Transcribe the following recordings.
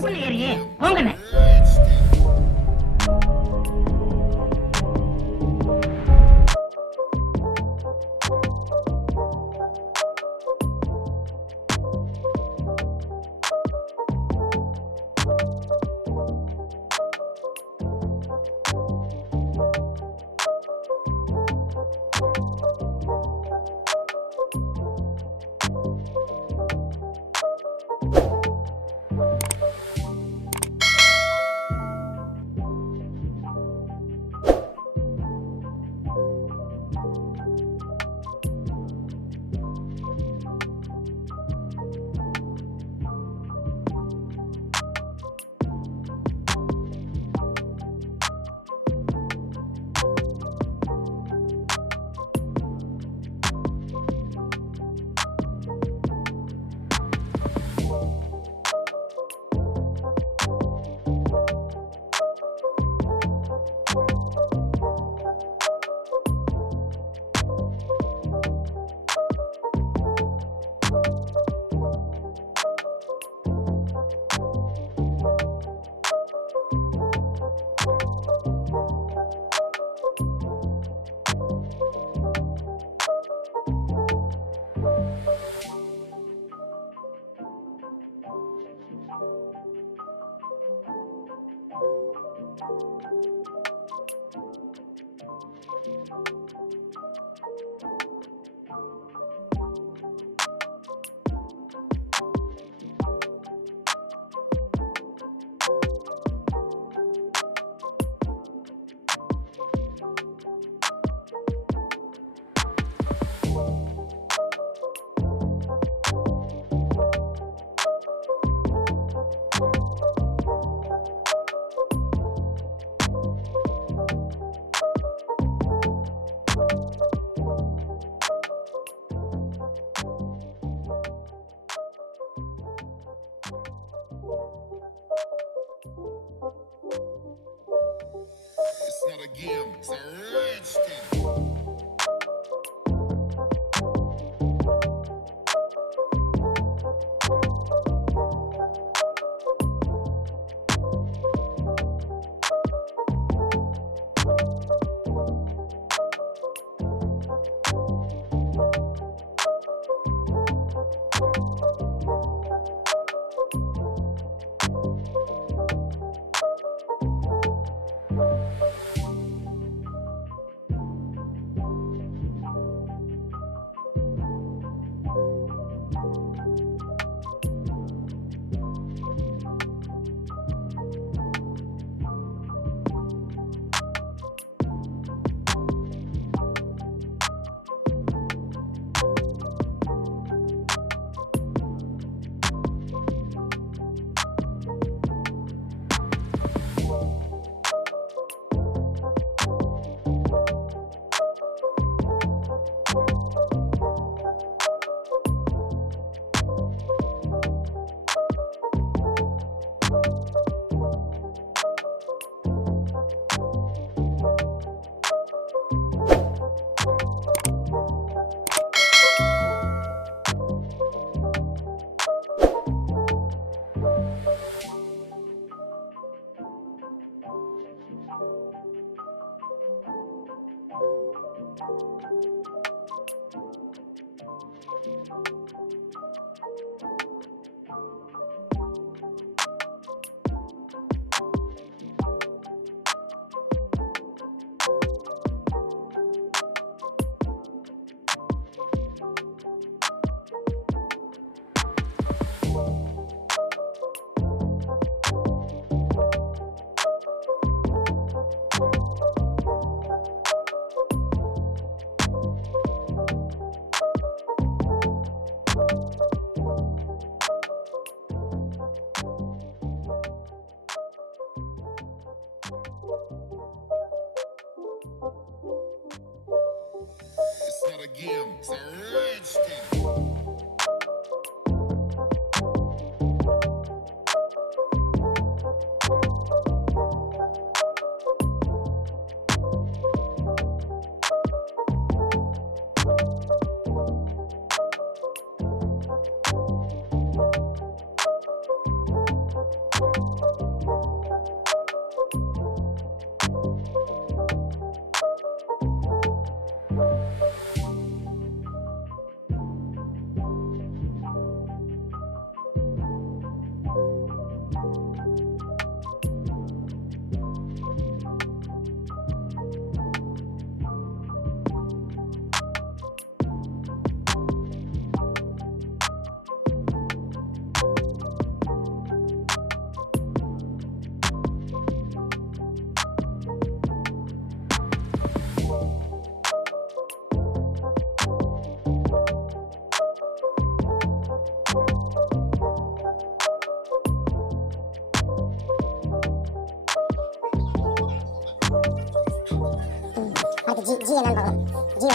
புள்ளி ஏறியே போங்கண்ணே. It's not a game, it's a rich thing.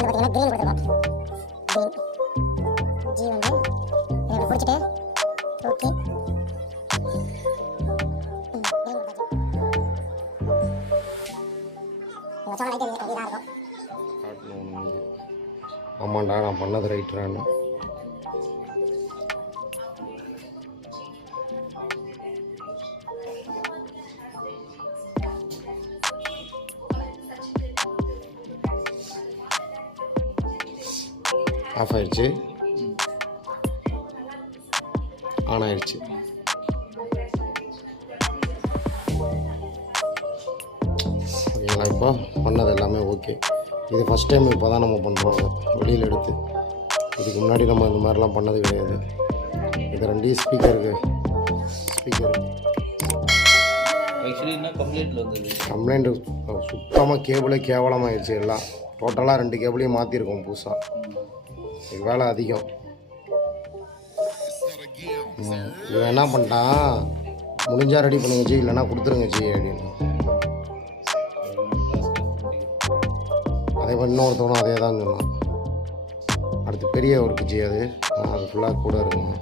பார்த்தீங்கன்னா green கொடுத்துருக்கோம். க்ரீன் ஜி வந்து இதை பிடிச்சிட்டு தூக்கி ஆமாண்டா நான் பண்ணது ரைட்ரான்னு. ஆஃப் ஆயிடுச்சு, ஆன் ஆயிடுச்சு. ஓகேங்களா, இப்போ பண்ணது எல்லாமே ஓகே. இது ஃபஸ்ட் டைம் இப்போ தான் நம்ம பண்ணுறோம் வெளியில் எடுத்து. இதுக்கு முன்னாடி நம்ம இந்த மாதிரிலாம் பண்ணது கிடையாது. இது 2 ஸ்பீக்கர் ஆக்சுவலி என்ன கம்ப்ளைண்ட்டில் வந்தது? கம்ப்ளைண்ட்டு சுத்தமாக கேபிளே கேவலமாகிடுச்சு. எல்லாம் டோட்டலாக 2 கேபிளையும் மாற்றிருக்கோம் புதுசாக. இது வேலை அதிகம். இவன் என்ன பண்ணிட்டான், முடிஞ்சால் ரெடி பண்ணுங்க ஜி, இல்லைன்னா கொடுத்துருங்க ஜி அப்படின்னு. அதே மாதிரி இன்னொருத்தவனும் அதே தான் சொன்னான். அடுத்து பெரிய ஒர்க்கு ஜி, அது ஃபுல்லாக கூட இருக்குங்க.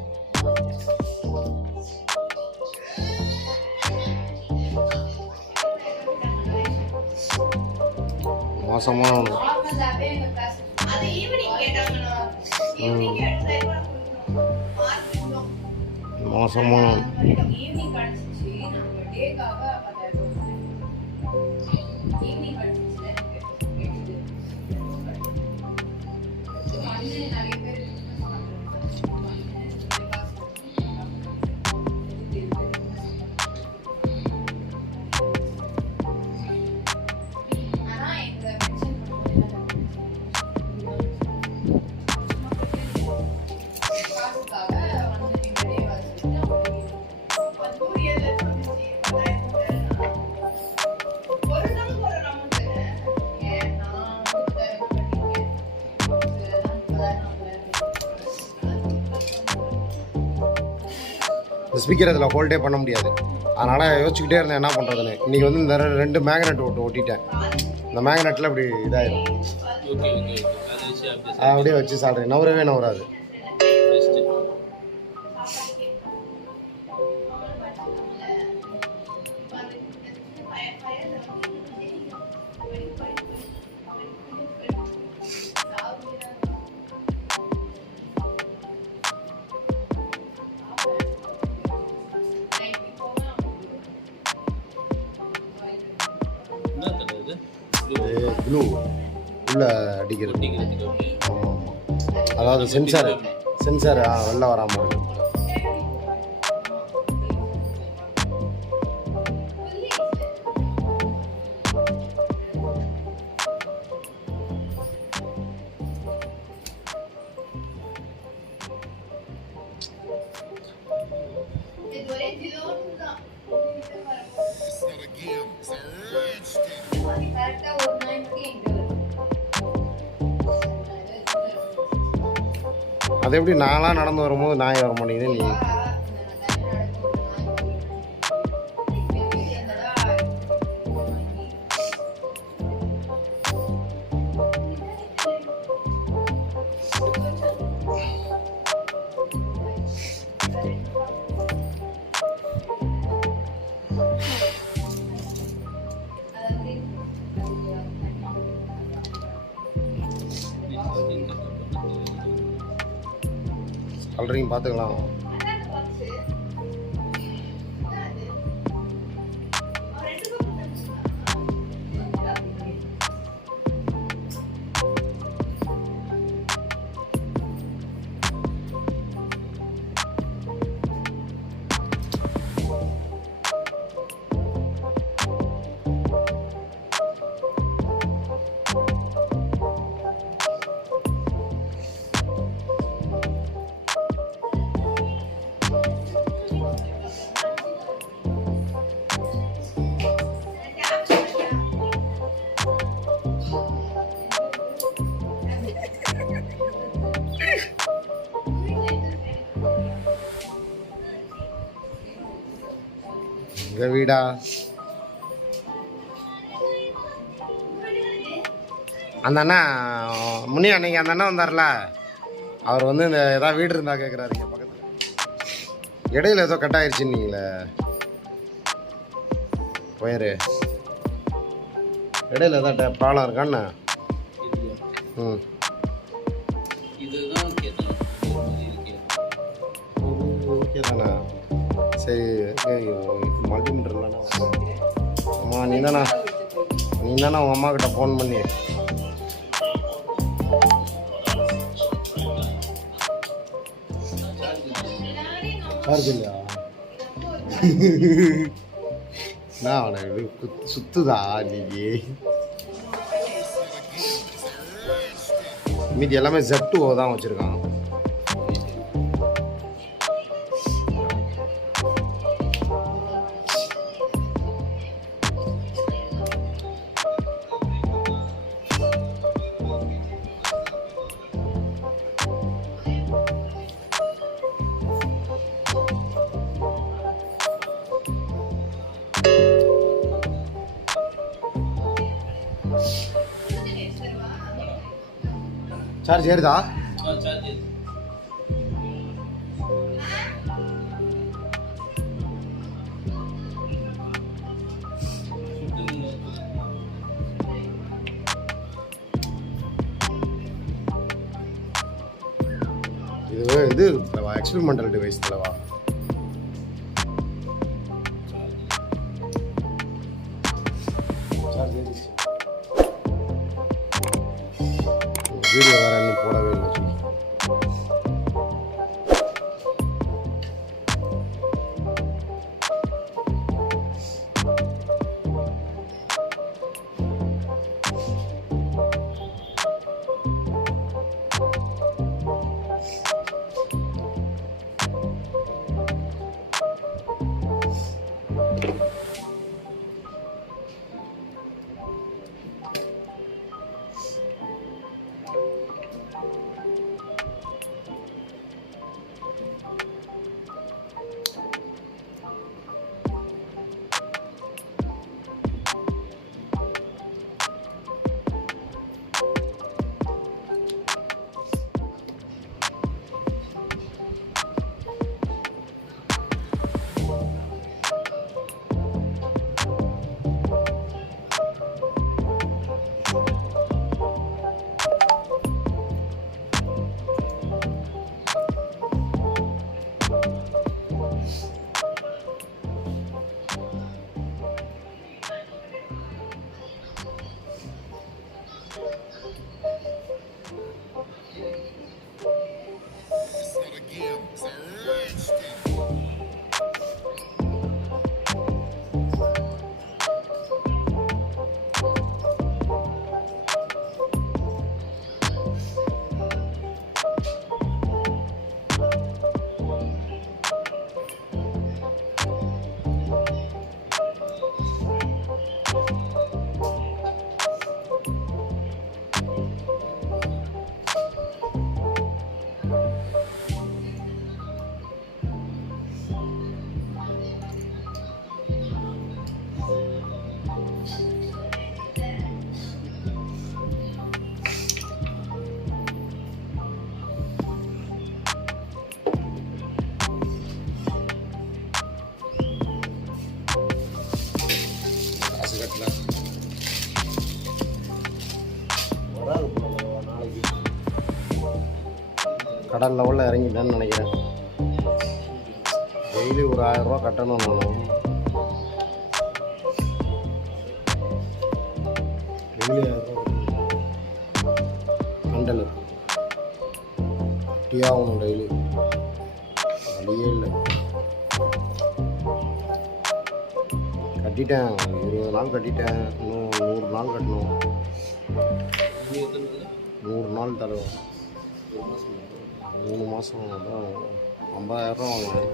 மோசமான ஒன்று. மோசமான ஸ்பீக்கர் அதில் ஹோல்டே பண்ண முடியாது. அதனால் யோசிச்சுக்கிட்டே இருந்தேன் என்ன பண்ணுறதுன்னு. இன்றைக்கி வந்து இந்த 2 மேக்னெட் ஒட்டிட்டேன். இந்த மேக்னெட்டில் அப்படி இதாகிடும். அப்படியே வச்சு சாப்பிட்றேன், நவராது. ப்ளூ உள்ளே அடிக்கிறது. ஆமாம் ஆமாம், அதாவது சென்சார் வெளில வராமல் இருக்கு. அது எப்படி நான்லாம் நடந்து வரும்போது நாய் வர மாட்டேங்குது நீ? கலரையும் பார்த்துக்கலாம். எங்கள் வீடா அந்த அண்ணன் முனி அன்னைக்கு அந்த அண்ணன் வந்தார்ல, அவர் வந்து இந்த ஏதாவது வீடு இருந்தால் கேட்குறாருங்க பக்கத்தில். இடையில ஏதோ கட் ஆயிடுச்சுன்னீங்களே ஒயரு, இடையில ஏதோ ப்ராப்ளம் இருக்கான்னு. ம் இதுதான் கேட்டேன். ஓகே தானே, சரி. மல்டிமீட்டர் இல்லைண்ணா. அம்மா நீ தானே உங்கள் அம்மா கிட்ட ஃபோன் பண்ணி சார்ஜ் இல்லையா? நான் அவனை சுத்துதா இன்னைக்கு. மீதி எல்லாமே Z2O தான் வச்சுருக்கான். சார்ஜ் ஏறுதா? சார்ஜ் இது எக்ஸ்பெரிமெண்டல் டிவைஸ் தலைவா. வீடியோ வேறு இன்னும் போடவே இல்லை. கடல் லெவலில் இறங்கிட்டேன்னு நினைக்கிறேன். டெய்லி ஒரு 1000 ரூபா கட்டணும் நானும். டெய்லி 1000 ரூபா கண்டல் டீ ஆகணும் டெய்லி, வழியே இல்லை. கட்டிட்டேன், 20 நாள் கட்டிட்டேன், இன்னும் 100 நாள் கட்டணும். 100 நாள் தருவேன். 3 மாதம் தான் 50,000 ரூபா வாங்குவேன்.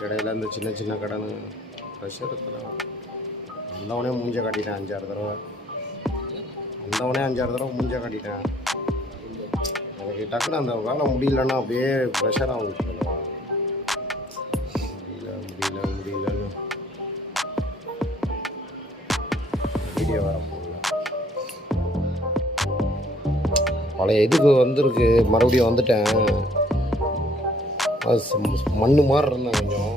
கடையில் இந்த சின்ன சின்ன கடன் ப்ரெஷர் இருக்கிறேன். வந்தவனே மூஞ்ச காட்டிட்டேன் 5-6 தடவை. வந்தவனே 5-6 தடவை மூஞ்ச காட்டிட்டேன். எனக்கு டக்குன்னு அந்த வேலை முடியலன்னா அப்படியே ப்ரெஷராக வந்துட்டு முடியலன்னு வீடியோ வர போகல. பழைய இதுக்கு வந்திருக்கு, மறுபடியும் வந்துட்டேன். அது மண்ணு மாதிரி இருந்தேன் கொஞ்சம்.